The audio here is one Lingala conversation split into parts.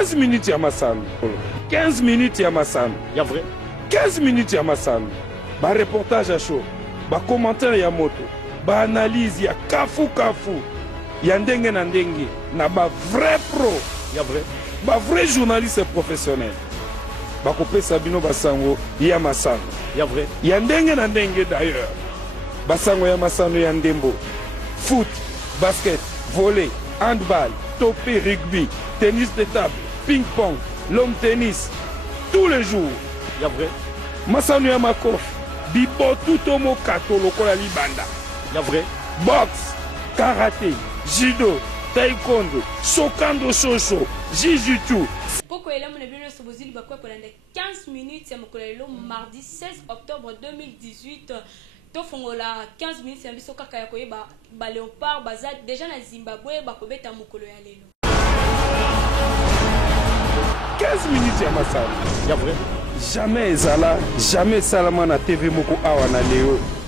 15 minutes ya masano 15 minutes ya masano ya vrai 15 minutes ya masano bareportage ya show bacommentaire ya moto baanalyse ya kafu ya ndenge na ndenge na bavrai pro ya vrai bavrai journaliste professionnel bakopesa bino basango ya masano ya vrai ya ndenge na ndenge d'ailleurs basango ya masano ya ndembo foot basket volley handball topé rugby tennis de table ping pong long tennis tous les jours ya vrai masano ya makofi bibotu to mokato lokola libanda ya vrai boxe karaté judo taekwondo sokando shosho jiu-jitsu. Minutes ya masano ya vrai jamais ezala jamais salama na TV moko awa na leo.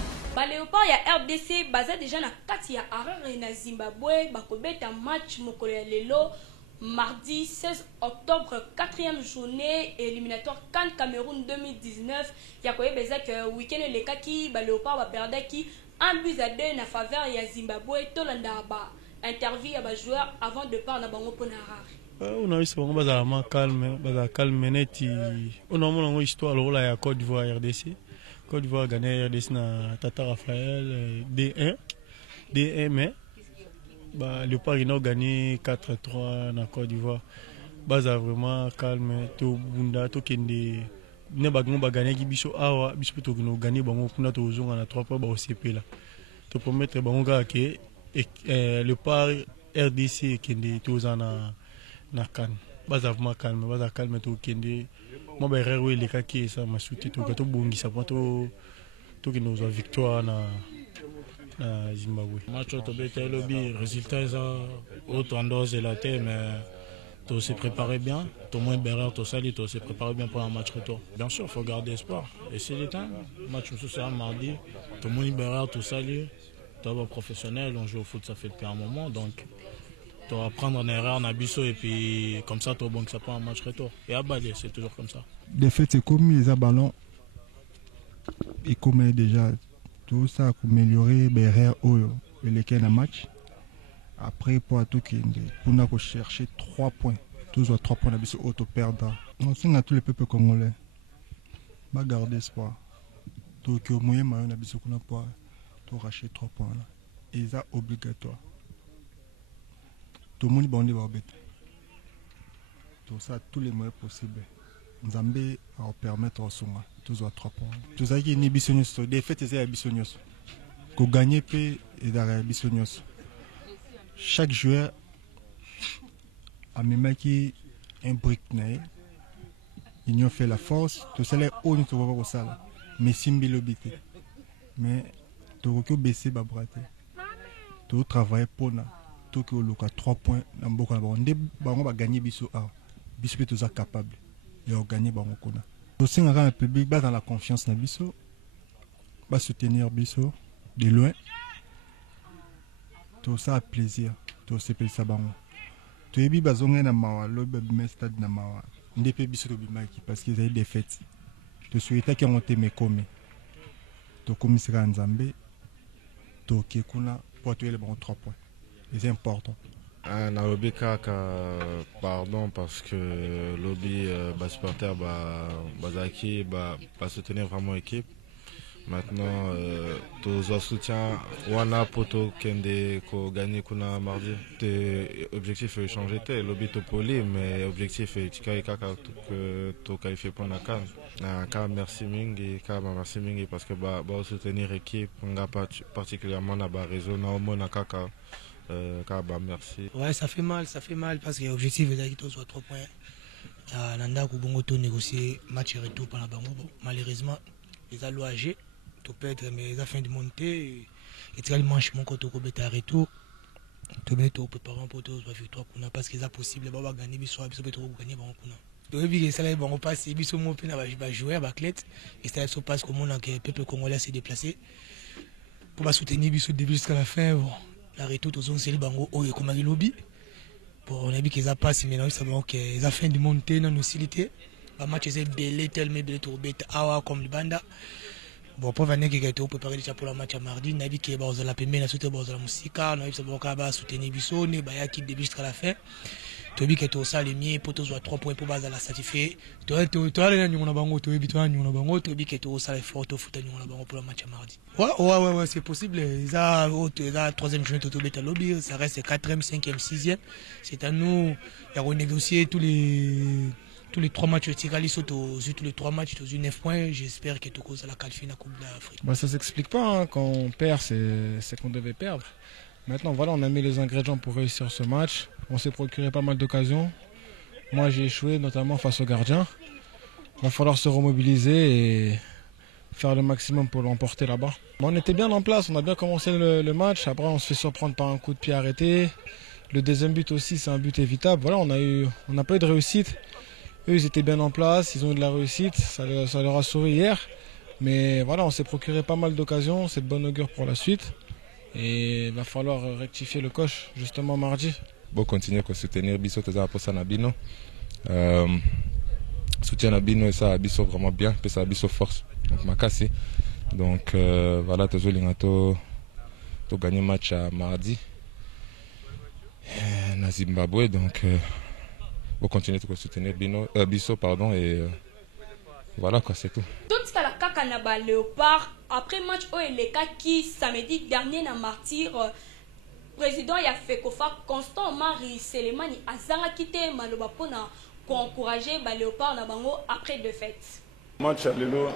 Match à l'élo,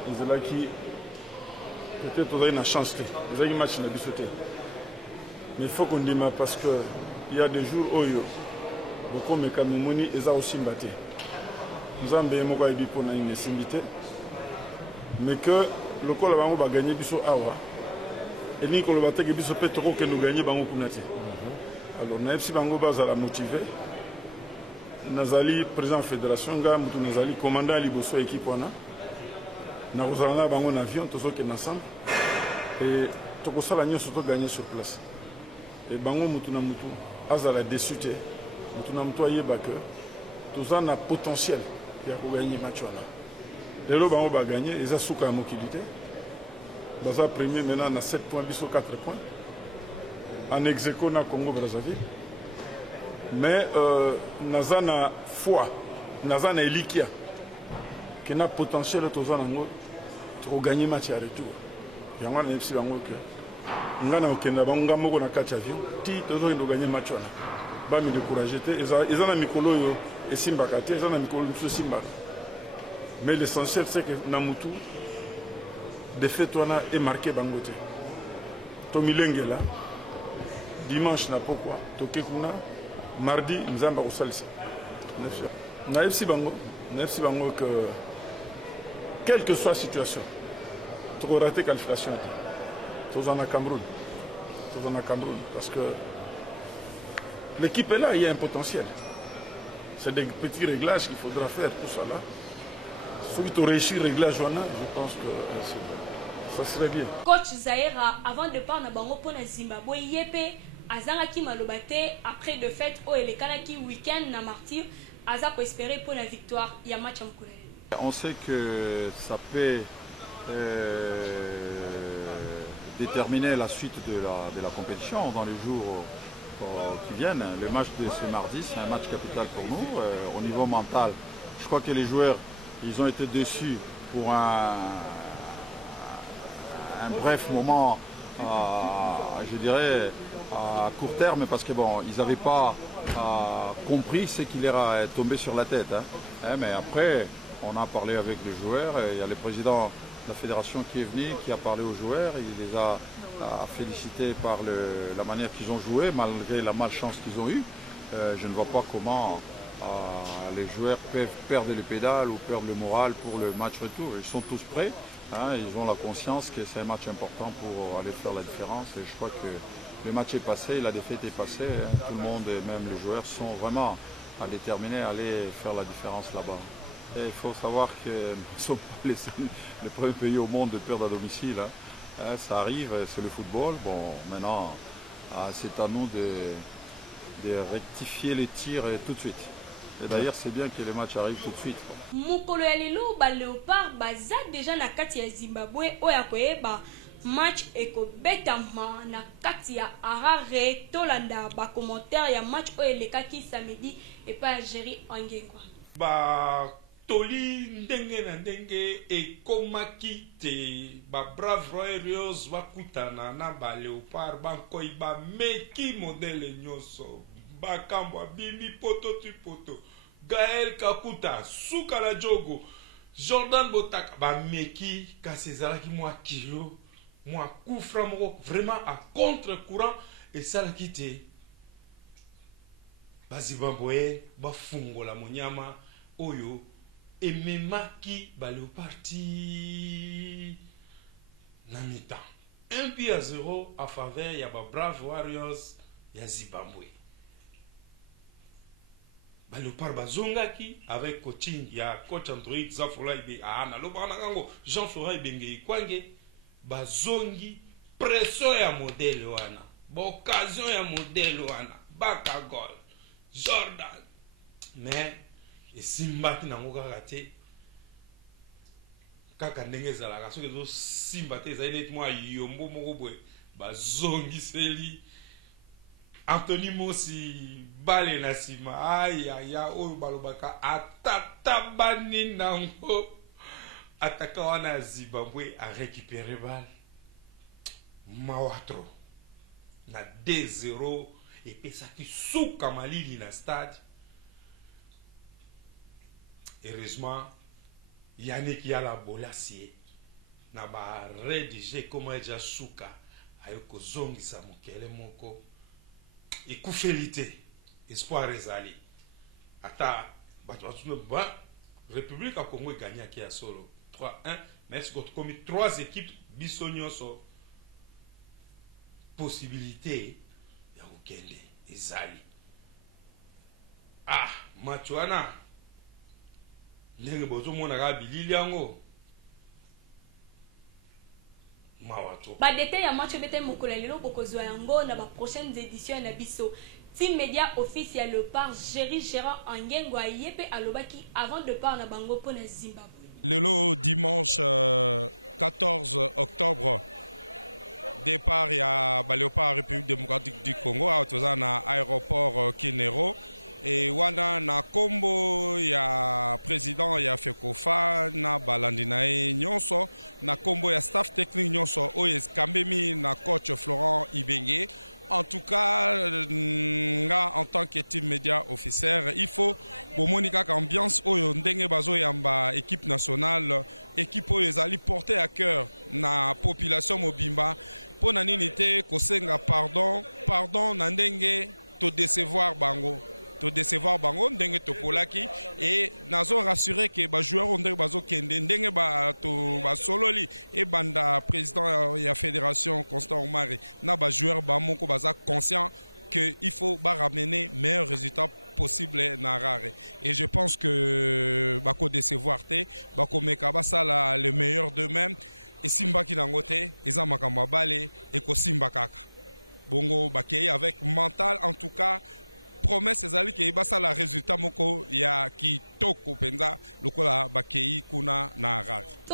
qui peut-être aurait une chance. Ils ont un match n'a pas. Mais il faut qu'on dise parce qu'il y a des jours où beaucoup de Camerounais ils ont aussi battu. Nous avons bien beaucoup de pour une invité, mais que le col va gagner biso awa. Et ni qu'on le batte que biso peut trop que nous gagner bango kunati. Alors na FC bango base à la motiver. Nazali président de la fédération nga mutu nazali commandant liboso équipe wana. Na rozana bango en avion tous que ensemble et toko sala nyo surtout gagner sur place. Et bango mutu na mutu azala déçuté. Mutu na mutu ayeba que tous en a potentiel pour gagner match wana. Les lots bango ba gagner ils a souka mokilité. Baza premier maintenant on a 7 points biso 4 points. En exéco na Congo Brazzaville. Mais nazana foi, nazana elikia qui n'a potentiel pour gagner match à retour. Il y a un FC bango que ngana okenda bango moko na catch avion ti tozo ndo gagner match wana. Ba mi décourager te ezana mikolo yo esimba kati ezana mikolo mso simba. Mais l'essentiel c'est que Namutu de fait wana est marqué bango te. To milengela dimanche na pourquoi tokekuna mardi nzamba kosalisa na FC bango que quelle que soit la situation tu auras raté qualification tous en Cameroun parce que l'équipe est là, il y a un potentiel, c'est des petits réglages qu'il faudra faire tout ça là. Si tu réussis le réglage je pense que ça serait bien. On sait que ça peut déterminer la suite de la compétition dans les jours qui viennent. Le match de ce mardi, c'est un match capital pour nous. Au niveau mental, je crois que les joueurs ils ont été déçus pour un bref moment, je dirais, à court terme, parce que bon, ils n'avaient pas compris ce qui leur est tombé sur la tête. Mais après, on a parlé avec les joueurs, il y a le président de la fédération qui est venu, qui a parlé aux joueurs, il les a félicités par la manière qu'ils ont joué, malgré la malchance qu'ils ont eue. Je ne vois pas comment les joueurs peuvent perdre les pédales ou perdre le moral pour le match retour. Ils sont tous prêts, ils ont la conscience que c'est un match important pour aller faire la différence. Et je crois que le match est passé, la défaite est passée. Tout le monde, et même les joueurs, sont vraiment déterminés à aller faire la différence là-bas. Il faut savoir qu'ils ne sont pas les premiers pays au monde de perdre à domicile. Ça arrive, c'est le football. Bon, maintenant, c'est à nous de rectifier les tirs tout de suite. Et d'ailleurs, c'est bien que les matchs arrivent tout de suite. Le dimanche 14 octobre, départ il y a Léopard République démocratique du Congo à l'aéroport Kinero. Et wana na kombo ya président ya FECOFA na balandinae nyonso na kombo ya staff technique nyonso oyes kambemi na coach Florent Ibenge. En tout cas, en tant que team média officer, il faut que l'ambiance ndenge bazo yamba équipe nationale, équipe oyezali porter à cœur na population mobimba pour naninité kosenga pardon na ndenge to décevoir bango. To décevoir bango ndenge to polaki et nazo rassurer que ba joueur ondenge bazo kende ndenge ba to ba sololi et banda président ya fédération Constant Omari na ba joueur ba moko baza conscient que il faut ba ramener meilleur résultat possible na rare et je pense que ba ko décevoir te ba ko meka ba sala le meilleur d'eux-mêmes et simba ki nangote eza makambo balé et ko simba kaka bongo ba kei avec mental en tout cas promesse ezali ke basa la résultat moko ya kitoko penza lokola bakei kuna na Harare.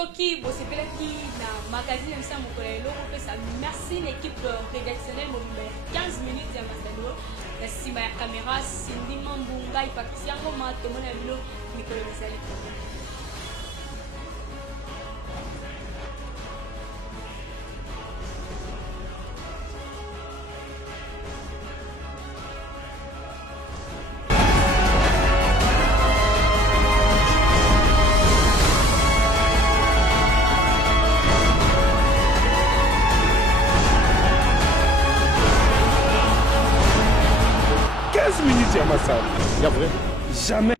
Minutes à Massal. Il y a vrai. Jamais.